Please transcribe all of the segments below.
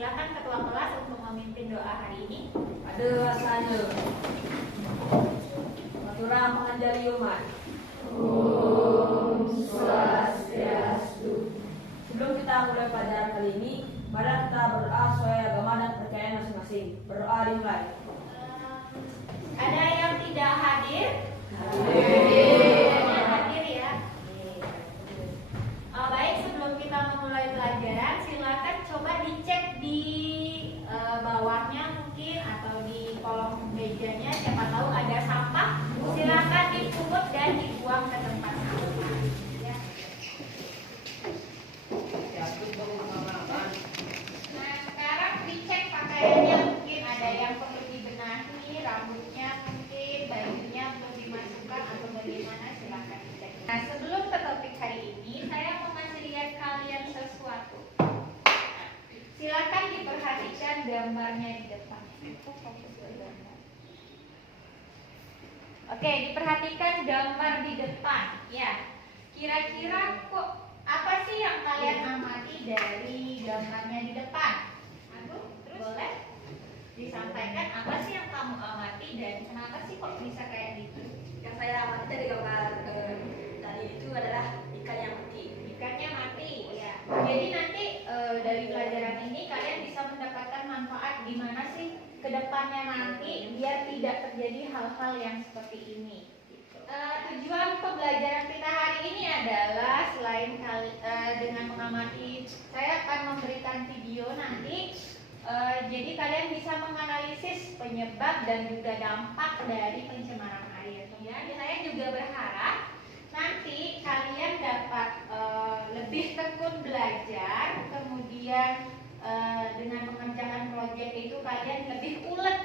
Silakan ketua kelas untuk memimpin doa hari ini. Ada rasanya. Maturang penganjali umat. Om Swastiastu. Sebelum kita mulai pelajaran kali ini, mari kita berdoa sesuai agama dan kepercayaan masing-masing. Berdoa dimulai. Ada yang tidak hadir? Hadir ya. Baik, sebelum kita memulai pelajaran, silakan coba dicek di bawahnya mungkin atau di kolom mejanya. Siapa tahu ada sampah, silakan dipungut dan dibuang ke tempat sampah. Ya. Nah, sekarang dicek pakaiannya, mungkin ada yang perlu dibenahi, rambutnya mungkin, bajunya belum dimasukkan atau bagaimana, silakan dicek. Nah, sebelum ke topik hari ini, saya mau ngasih lihat kalian sesuatu. Silakan diperhatikan gambarnya di depan. Oke, diperhatikan gambar di depan. Ya, kira-kira kok apa sih yang kalian amati dari gambarnya di depan? Boleh disampaikan apa sih yang kamu amati dan kenapa sih kok bisa kayak gitu? Yang saya amati dari gambar tadi itu adalah ikan yang mati. Ikannya mati, ya. Jadi nanti dari pelajaran ini kalian bisa mendapatkan manfaat gimana sih kedepannya nanti biar tidak terjadi hal-hal yang seperti ini. Tujuan pembelajaran kita hari ini adalah selain dengan mengamati, saya akan memberikan video nanti. Jadi kalian bisa menganalisis penyebab dan juga dampak dari pencemaran air. Ya, saya juga berharap nanti kalian dapat lebih tekun belajar, kemudian dengan mengerjakan proyek itu kalian lebih ulet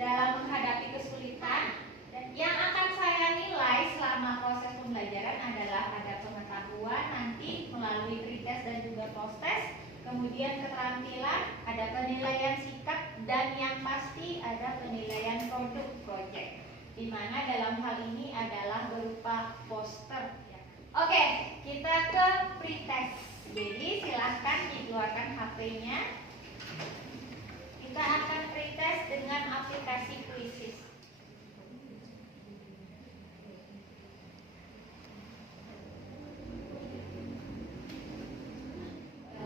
dalam menghadapi kesulitan. Dan yang akan saya nilai selama proses pembelajaran adalah ada pengetahuan nanti melalui pretest dan juga post-test, kemudian keterampilan, ada penilaian sikap, dan yang pasti ada penilaian produk proyek, di mana dalam hal ini adalah berupa poster. Oke, kita ke pretest. Jadi silahkan dikeluarkan HP-nya. Kita akan pretest dengan aplikasi Quizzes.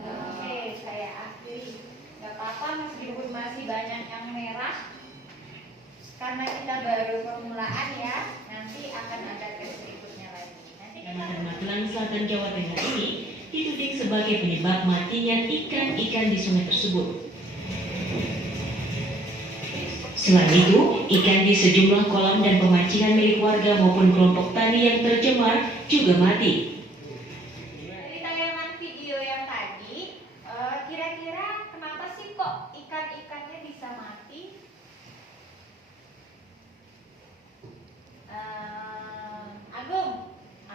Oke, saya akhiri. Gak apa-apa meskipun masih banyak yang merah, karena kita baru permulaan ya. Nanti akan ada tes berikutnya lagi. Kecamatan Magelang Selatan, Jawa Tengah ini dituding sebagai penyebab matinya ikan-ikan di sungai tersebut. Selain itu, ikan di sejumlah kolam dan pemancingan milik warga maupun kelompok tani yang tercemar juga mati. Dari tayangan video yang tadi, kira-kira kenapa sih kok ikan-ikannya bisa mati?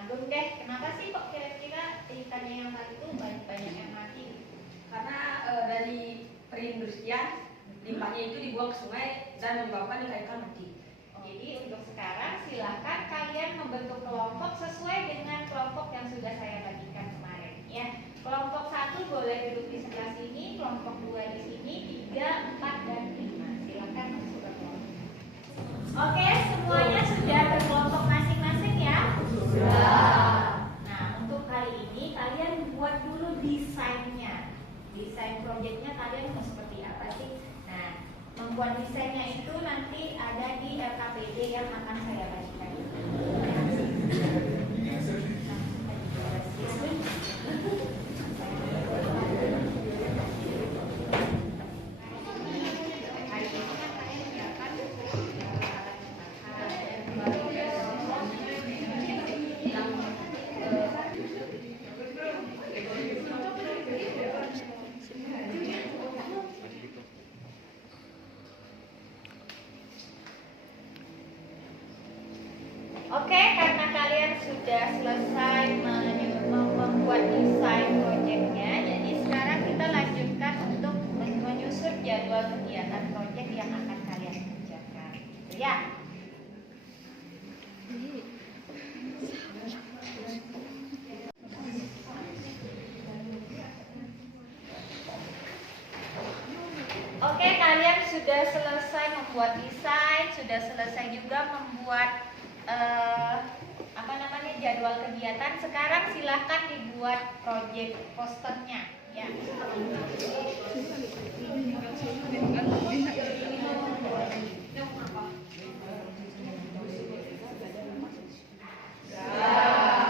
Agung deh, kenapa sih kok kira-kira ikannya yang mati itu banyak yang mati? Karena dari perindustrian limbahnya itu dibuang ke sungai dan menyebabkan ikan-ikan mati. Jadi untuk sekarang silakan kalian membentuk kelompok sesuai dengan kelompok yang sudah saya bagikan kemarin ya. Kelompok 1 boleh duduk di sebelah sini, kelompok 2 di sini, 3, 4, dan 5. Silakan masuk ke kelompok. Oke, semuanya sudah berkelompok masing-masing ya? Sudah. Nah, untuk kali ini kalian buat dulu desainnya. Desain proyeknya kalian mau seperti apa sih? Nah, membuat desainnya itu nanti ada di LKPD yang akan saya bagikan. Oke, karena kalian sudah selesai membuat desain proyeknya, jadi sekarang kita lanjutkan untuk menyusun jadwal kegiatan proyek yang akan kalian kerjakan. Ya. Oke, kalian sudah selesai membuat desain, sudah selesai juga membuat jadwal kegiatan. Sekarang silahkan dibuat proyek posternya, ya.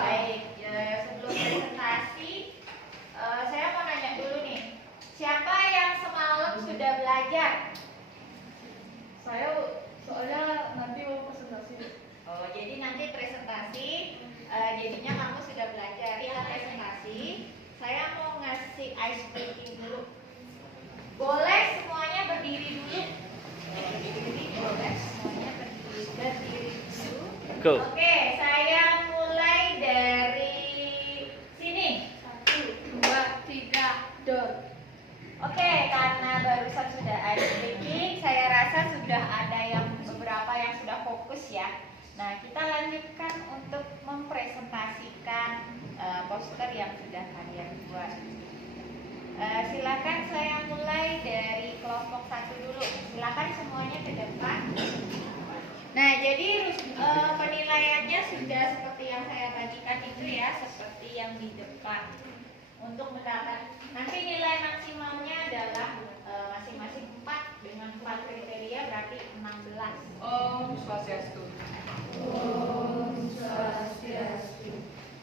Baik, ya, sebelum presentasi, saya mau nanya dulu nih, siapa yang semalam sudah belajar? Saya soalnya nanti mau presentasi. Oh, jadi nanti presentasi, jadinya kamu sudah belajar. Setelah presentasi, saya mau ngasih ice breaking dulu. Boleh semuanya berdiri dulu. Berdiri, boleh semuanya berdiri dulu. Go. Oke, saya mulai dari sini. 1, 2, 3, door. Oke, karena barusan sudah ice breaking, saya rasa sudah ada yang beberapa yang sudah fokus ya. Nah, kita lanjutkan untuk mempresentasikan poster yang sudah kalian buat. Silakan saya mulai dari kelompok 1 dulu. Silakan semuanya ke depan. Nah, jadi penilaiannya sudah seperti yang saya bagikan itu ya, seperti yang di depan. Untuk mendapat nanti nilai maksimalnya adalah masing-masing 4 dengan 4 kriteria berarti 16. Om Swastiastu.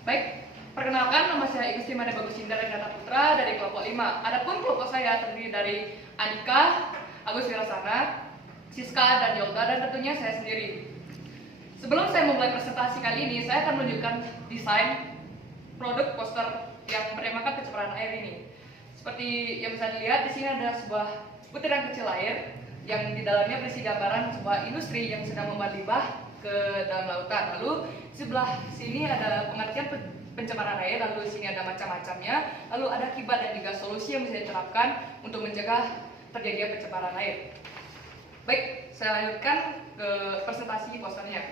Baik, perkenalkan nama saya Igusti Made Bagus Indra Renata Putra dari kelompok 5. Adapun kelompok saya terdiri dari Anika, Agus Wirasana, Siska, dan Yoga, dan tentunya saya sendiri. Sebelum saya memulai presentasi kali ini, saya akan menunjukkan desain produk poster yang menemakan pencemaran air ini. Seperti yang bisa dilihat, di sini ada sebuah butiran kecil air yang di dalamnya berisi gambaran sebuah industri yang sedang membuat limbah ke dalam lautan. Lalu di sebelah sini ada pengertian pencemaran air, lalu di sini ada macam-macamnya, lalu ada akibat dan juga solusi yang bisa diterapkan untuk mencegah terjadinya pencemaran air. Baik, saya lanjutkan ke presentasi posternya.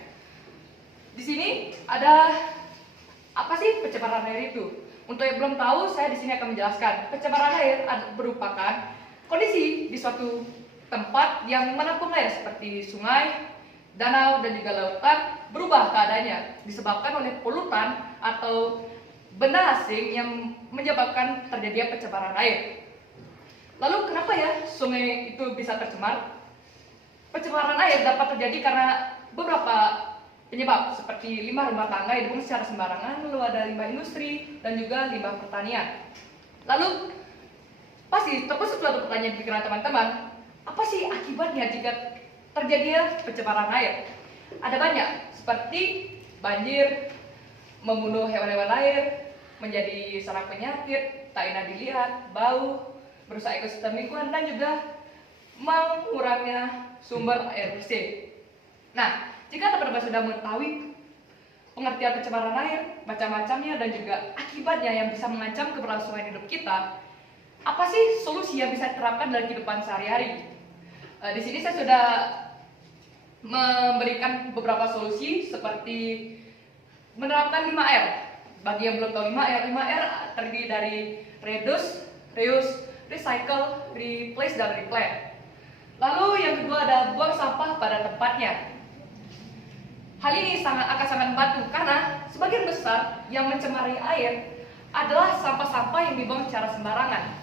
Di sini ada apa sih pencemaran air itu? Untuk yang belum tahu, saya di sini akan menjelaskan. Pencemaran air merupakan kondisi di suatu tempat yang menampung air seperti sungai, danau, dan juga lautan berubah keadaannya disebabkan oleh polutan atau benda asing yang menyebabkan terjadinya pencemaran air. Lalu kenapa ya sungai itu bisa tercemar? Pencemaran air dapat terjadi karena beberapa penyebab seperti limbah rumah tangga yang dibuang secara sembarangan, lalu ada limbah industri dan juga limbah pertanian. Lalu pasti terpusat suatu pertanyaan di pikiran teman-teman, apa sih akibatnya jika terjadinya pencemaran air? Ada banyak, seperti banjir, membunuh hewan-hewan air, menjadi sarang penyakit, tak enak dilihat, bau, merusak ekosistem lingkungan, dan juga mengurangnya sumber air bersih. Nah, jika teman-teman sudah mengetahui pengertian pencemaran air, macam-macamnya, dan juga akibatnya yang bisa mengancam keberlangsungan hidup kita, apa sih solusi yang bisa diterapkan dalam kehidupan sehari-hari? Di sini saya sudah memberikan beberapa solusi seperti menerapkan 5R. Bagi yang belum tahu 5R, 5R terdiri dari reduce, reuse, recycle, replace, dan replant. Lalu yang kedua ada buang sampah pada tempatnya. Hal ini akan sangat membantu karena sebagian besar yang mencemari air adalah sampah-sampah yang dibuang secara sembarangan.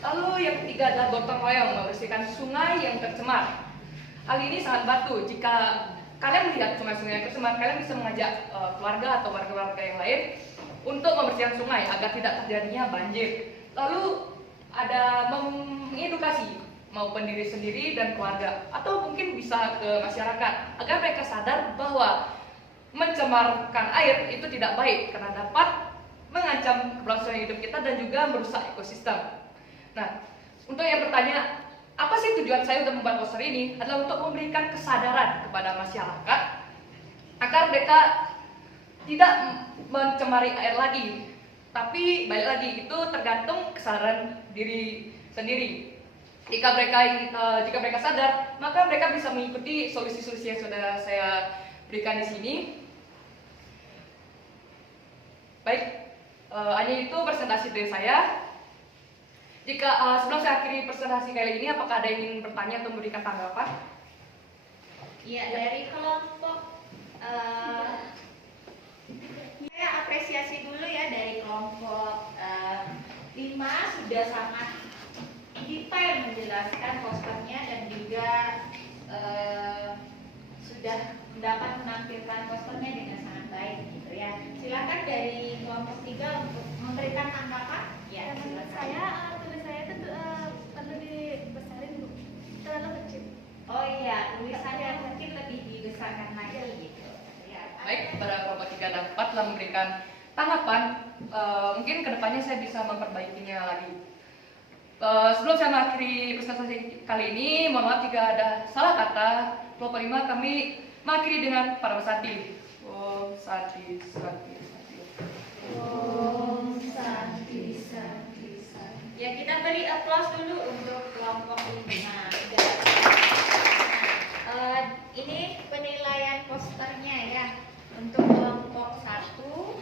Lalu yang ketiga adalah gotong royong, membersihkan sungai yang tercemar. Hal ini sangat membantu jika kalian melihat sungai-sungai yang tercemar, kalian bisa mengajak keluarga atau warga-warga yang lain untuk membersihkan sungai agar tidak terjadinya banjir. Lalu ada mengedukasi maupun diri sendiri dan keluarga, atau mungkin bisa ke masyarakat agar mereka sadar bahwa mencemarkan air itu tidak baik karena dapat mengancam keberlangsungan hidup kita dan juga merusak ekosistem. Nah, untuk yang bertanya, apa sih tujuan saya untuk membuat poster ini? Adalah untuk memberikan kesadaran kepada masyarakat agar mereka tidak mencemari air lagi. Tapi balik lagi, itu tergantung kesadaran diri sendiri. Jika mereka sadar, maka mereka bisa mengikuti solusi-solusi yang sudah saya berikan di sini. Baik, hanya itu presentasi dari saya. Jika sebelum saya akhiri presentasi kali ini, apakah ada yang ingin bertanya atau memberikan tanggapan? Iya, dari kelompok saya apresiasi dulu ya dari kelompok 5 sudah sangat detail menjelaskan posternya dan juga sudah dapat menampilkan posternya dengan sangat baik gitu ya. Silakan dari kelompok 3 untuk memberikan tanggapan. Ya, Menurut silakan. saya tulis saya itu perlu dibesarin Bu. Terlalu kecil. Oh iya, tulisannya mungkin lebih dibesarkan lagi gitu. Ya. Baik, pada kelompok 3 dan 4 telah memberikan tanggapan. Mungkin kedepannya saya bisa memperbaikinya lagi. Sebelum saya mengakhiri presentasi kali ini, mohon maaf jika ada salah kata. Kelompok 5 kami mengakhiri dengan para Santi. Om Santi, Santi, Santi. Om Santi, Santi, Santi. Ya, kita beri aplaus dulu untuk kelompok 5. Ini penilaian posternya ya. Untuk kelompok 1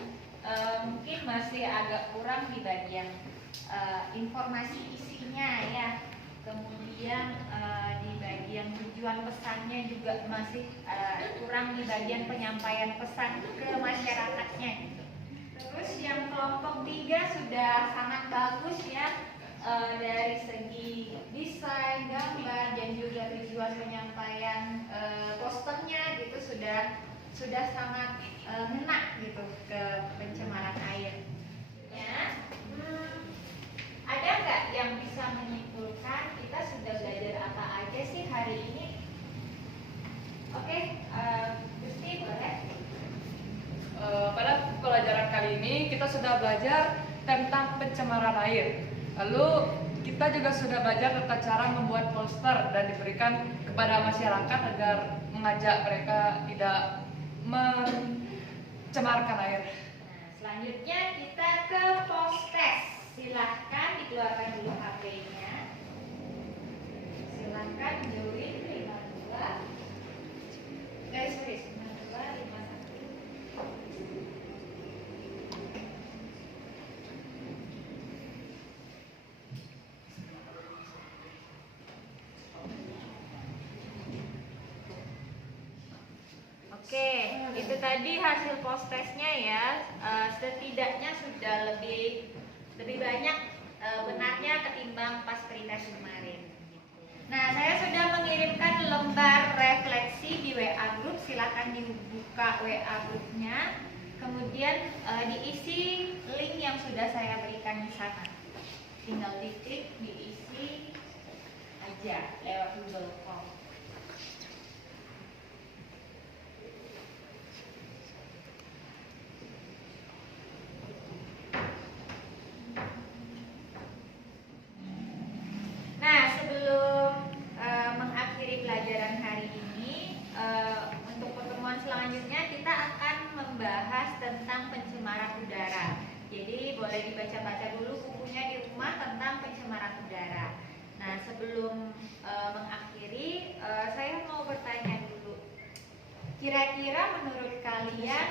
mungkin masih agak kurang di bagian informasi isinya ya. Kemudian di bagian tujuan pesannya juga masih kurang di bagian penyampaian pesan ke masyarakatnya gitu. Terus yang kelompok 3 sudah sangat bagus ya, dari segi desain, gambar dan juga tujuan penyampaian posternya gitu sudah sangat ngena gitu ke pencemaran air. Ya, ada nggak yang bisa menyimpulkan kita sudah belajar apa aja sih hari ini? Oke, Gusti boleh. Pada pelajaran kali ini kita sudah belajar tentang pencemaran air. Lalu kita juga sudah belajar tentang cara membuat poster dan diberikan kepada masyarakat agar mengajak mereka tidak mencemarkan air. Nah, selanjutnya kita ke post-test. Silahkan dikeluarkan dulu HP-nya. Silahkan join 52. Sorry, 9251. Oke, itu tadi hasil post testnya ya. Setidaknya sudah lebih banyak benarnya ketimbang pas pretest kemarin. Nah, saya sudah mengirimkan lembar refleksi di WA group. Silakan dibuka WA grupnya. Kemudian diisi link yang sudah saya berikan di sana. Tinggal diklik, diisi aja lewat Google Form. Nah, sebelum mengakhiri pelajaran hari ini, untuk pertemuan selanjutnya kita akan membahas tentang pencemaran udara. Jadi boleh dibaca-baca dulu bukunya di rumah tentang pencemaran udara. Nah, sebelum mengakhiri, saya mau bertanya dulu. Kira-kira menurut kalian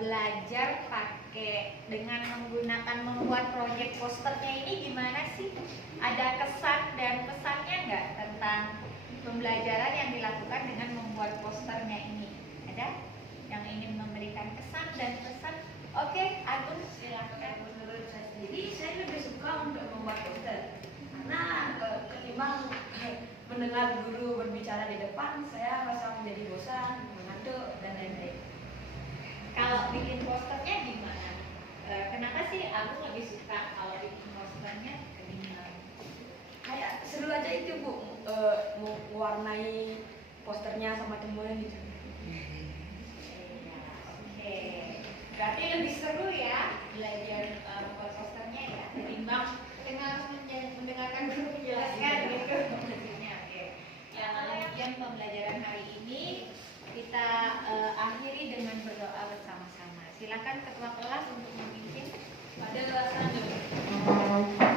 belajar pakai dengan menggunakan membuat proyek posternya ini gimana sih? Ada kesan dan pesannya nggak tentang pembelajaran yang dilakukan dengan membuat posternya ini? Ada yang ingin memberikan kesan dan pesan? Oke, Agus silakan. Menurut saya sendiri, saya lebih suka untuk membuat poster karena ketimbang mendengar guru berbicara di depan, saya merasa menjadi bosan, mengantuk dan lain-lain. Kalau bikin posternya gimana? Kenapa sih Agus lebih suka kalau bikin posternya ketimbang? Kayak seru aja itu Bu, mewarnai posternya sama temuan gitu. Oke, berarti lebih seru ya belajar membuat posternya ya ketimbang harus mendengarkan guru menjelaskan gitu maksudnya. Oke. Ya, kemudian pembelajaran hari ini kita akhiri dengan berdoa bersama-sama. Silakan ketua kelas untuk memimpin pada selanjutnya.